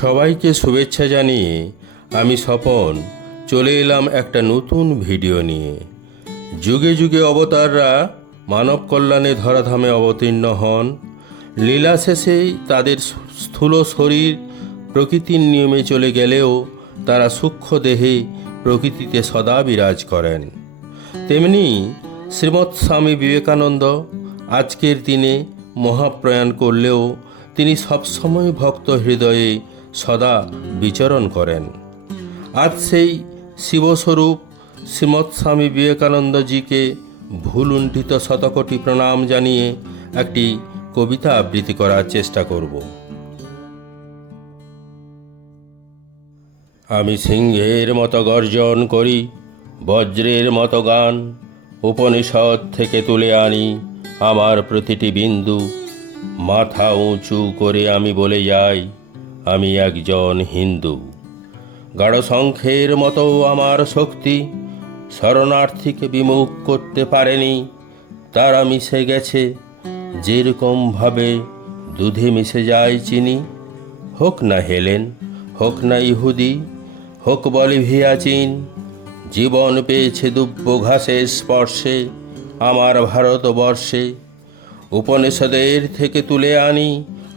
সবাইকে শুভেচ্ছা জানিয়ে আমি স্বপন চলে এলাম একটা নতুন ভিডিও নিয়ে। যুগে যুগে অবতাররা মানব কল্যাণে ধরাধামে অবতীর্ণ হন। লীলা শেষেই তাদের স্থূল শরীর প্রকৃতির নিয়মে চলে গেলেও তারা সূক্ষ্ম দেহে প্রকৃতিতে সদা বিরাজ করেন। তেমনি শ্রীমৎ স্বামী বিবেকানন্দ আজকের দিনে মহাপ্রয়াণ করলেও তিনি সবসময় ভক্ত হৃদয়ে সদা বিচরণ করেন। আজ সেই শিবস্বরূপ শ্রীমৎ স্বামী বিবেকানন্দজিকে ভুলুণ্ঠিত শতকোটি প্রণাম জানিয়ে একটি কবিতা আবৃত্তি করার চেষ্টা করব। আমি সিংহের মতো গর্জন করি, বজ্রের মতো গান, উপনিষদ থেকে তুলে আনি আমার প্রতিটি বিন্দু। মাথা উঁচু করে আমি বলে যাই, আমি একজন হিন্দু। গাঢ় শঙ্খের মতো আমার শক্তি শরণার্থীকে বিমুখ করতে পারেনি। তারা মিশে গেছে যেরকমভাবে দুধে মিশে যায় চিনি। হোক না হেলেন, হোক না ইহুদি, হোক বলিভিয়া চীন, জীবন পেয়েছে দুব্য ঘাসের স্পর্শে আমার ভারতবর্ষে। উপনিষদের থেকে তুলে আনি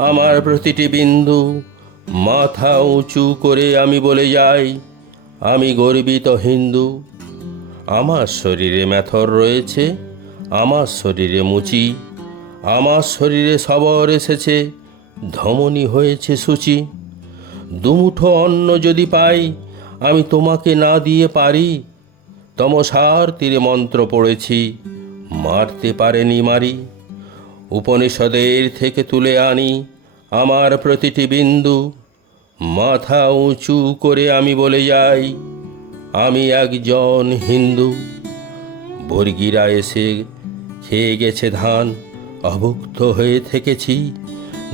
আমার প্রতিটি বিন্দু। মাথা উঁচু করে আমি বলে যাই, আমি গর্বিত হিন্দু। আমার শরীরে মেথর রয়েছে, আমার শরীরে মুচি, আমার শরীরে সবর এসেছে, ধমনী হয়েছে সূচি। দুমুঠো অন্ন যদি পাই আমি তোমাকে না দিয়ে পারি। তমসার তীরে মন্ত্র পড়েছি, মারতে পারেনি মারি। উপনিষদের থেকে তুলে আনি আমার প্রতিটি বিন্দু। মাথা উঁচু করে আমি বলে যাই, আমি একজন হিন্দু। বর্গীরা এসে খেয়ে গেছে ধান, অভুক্ত হয়ে থেকেছি।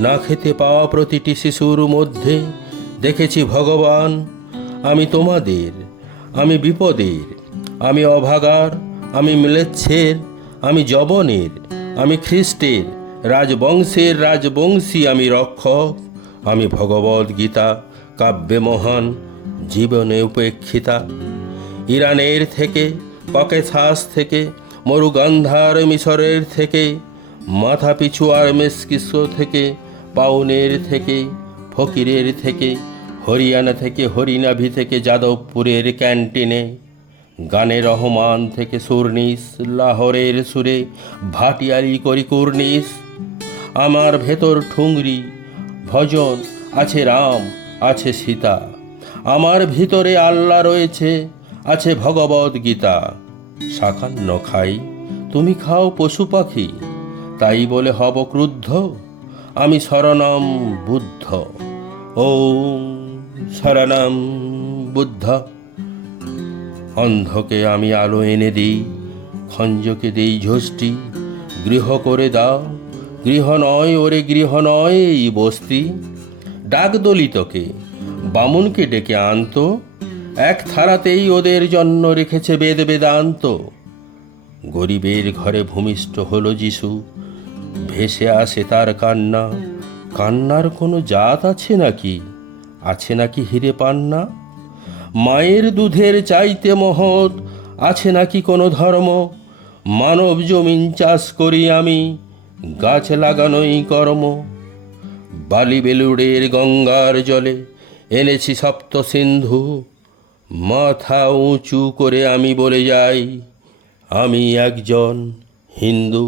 না খেতে পাওয়া প্রতিটি শিশুর মধ্যে দেখেছি ভগবান। আমি তোমাদের, আমি বিপদের, আমি অভাগার, আমি ম্লেচ্ছের, আমি যবনের, আমি খ্রিস্টের রাজবংশের রাজবংশী, আমি রক্ষক। আমি ভগবদ্ গীতা কাব্যে মহান, জীবনে উপেক্ষিতা। ইরানের থেকে, ককেশাস থেকে, মরুগান্ধার মিশরের থেকে, মাথা পিছু আর্মেস্কিস থেকে, পাউনের থেকে, ফকিরের থেকে, হরিয়ানা থেকে, হরিনাভি থেকে, যাদবপুরের ক্যান্টিনে, গানে রহমান থেকে সুরনিস, লাহোরের সুরে ভাটিয়ালি করি কুর্নিশ। আমার ভেতর ঠুংরি ভজন আছে, রাম আছে সীতা। আমার ভিতরে আল্লাহ রয়েছে, আছে ভগবদ্ গীতা। শাকান্ন খাই, তুমি খাও পশু পাখি, তাই বলে হব ক্রুদ্ধ। আমি শরণম বুদ্ধ, ওম শরণম বুদ্ধ। অন্ধকে আমি আলো এনে দিই, খঞ্জকে দেই ঝষ্টি। গৃহ করে দাও, গৃহ নয় ওরে গৃহ নয় এই বস্তি। ডাক দলিতকে, বামুনকে ডেকে আনতো, এক থারাতেই ওদের জন্য রেখেছে বেদ বেদান্ত। গরিবের ঘরে ভূমিষ্ঠ হলো যিশু, ভেসে আসে তার কান্না। কান্নার কোনো জাত আছে নাকি, আছে নাকি হিরে পান্না? মায়ের দুধের চাইতে মহৎ আছে নাকি কোনো ধর্ম? মানব জমিন চাষ করি আমি, গাছ লাগানোই কর্ম। বালি বেলুড়ের গঙ্গার জলে এনেছি সপ্ত সিন্ধু। মাথা উঁচু করে আমি বলে যাই, আমি একজন হিন্দু।